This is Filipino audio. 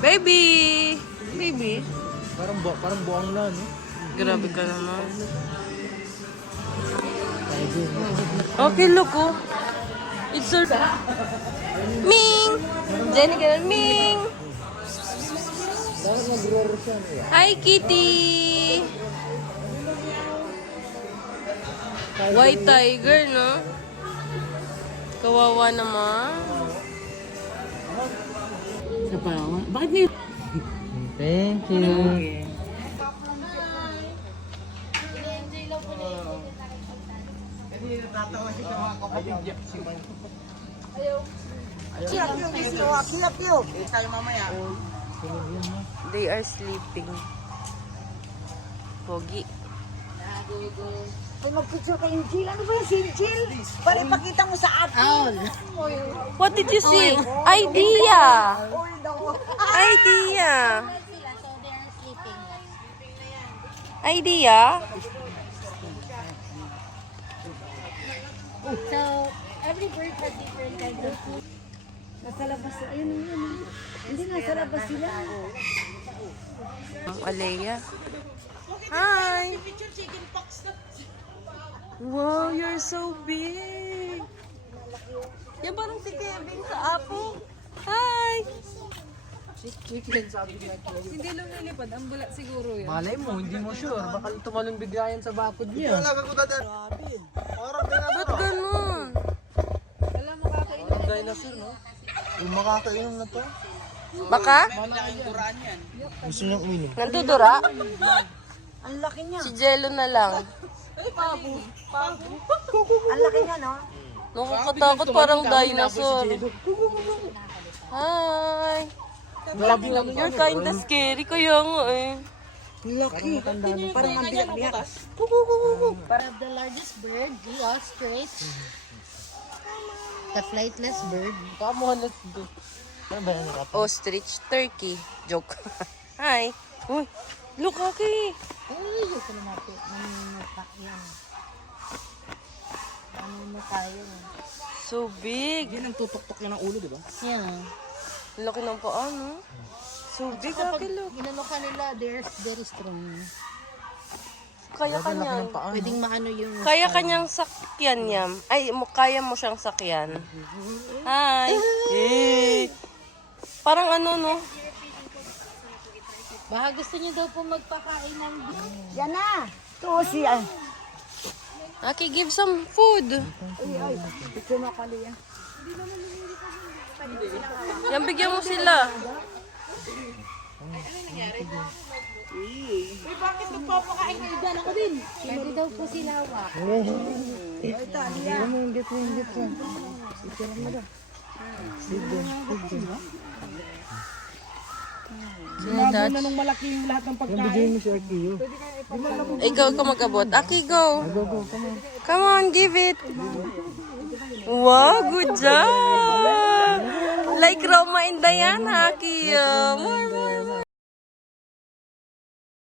Baby! Baby? Parang buang na, no? Grabe ka naman. Okay, look, oh. It's so... Ming! Jenny, ganun, Ming! Hi, Kitty! White tiger, no? Kawawa naman. Bakit ngayon? Thank you. They are sleeping. Pogi. Ay, mag-picture kay Jill. Ano ba yung si Jill? Para ipakita mo sa atin. What did you see? Idea! Idea! Idea? So, every bird has different kinds of food. Nasa labas, ayun. Hindi, nasa labas sila. Alea. Hi! Wow, you're so big! Yan parang si Kevin sa apo. Hi! Hindi lumilipad. Ang bulat siguro yun. Malay mo, hindi mo sure. Baka tumalon bigla yan sa bakod niya. Ba't ganun? Alam mo kakainin. Parang dinosaur, no? Yung makakainom na to. Baka? Gusto niyang uminom. Nandudura? Ang laki niya. Si Jello na lang. Ang laki niya, no? Nakakatakot parang dinosaur. Hi! You're kinda scary kaya nga eh. Laki. Parang ang biyak-biyak. Para the largest bird, the ostrich. The flightless bird. Kamuhalat do. Ano ba yan? Ostrich, turkey. Joke. Hi! Uy! Look, Aki! Ay, ito na natin. Namumata yan. Namumata yan. So big! Yan ang tutok-tok niya ng ulo, di ba? Yan. Laki ng paa, no? So big, Kapag Aki, look. ginano ka nila, they're very strong. Kaya kanyang... Pwedeng maano yung... Kaya kanyang sakyan yan. Ay, kaya mo siyang sakyan. Hi! Eh! Parang ano, no? Baka gusto niyo daw po magpakain ng... Yan na. Ito siya. Aki, give some food. Ay, picture mo ka niya. Yan, bigyan mo sila. Pwede daw po silawa. Sinabi na nung malaki yung lahat ng pagkain. Ikaw ka mag-abot. Aki, go. Come on, give it. Wow, good job. Like Roma and Diana, Aki. More, more, more.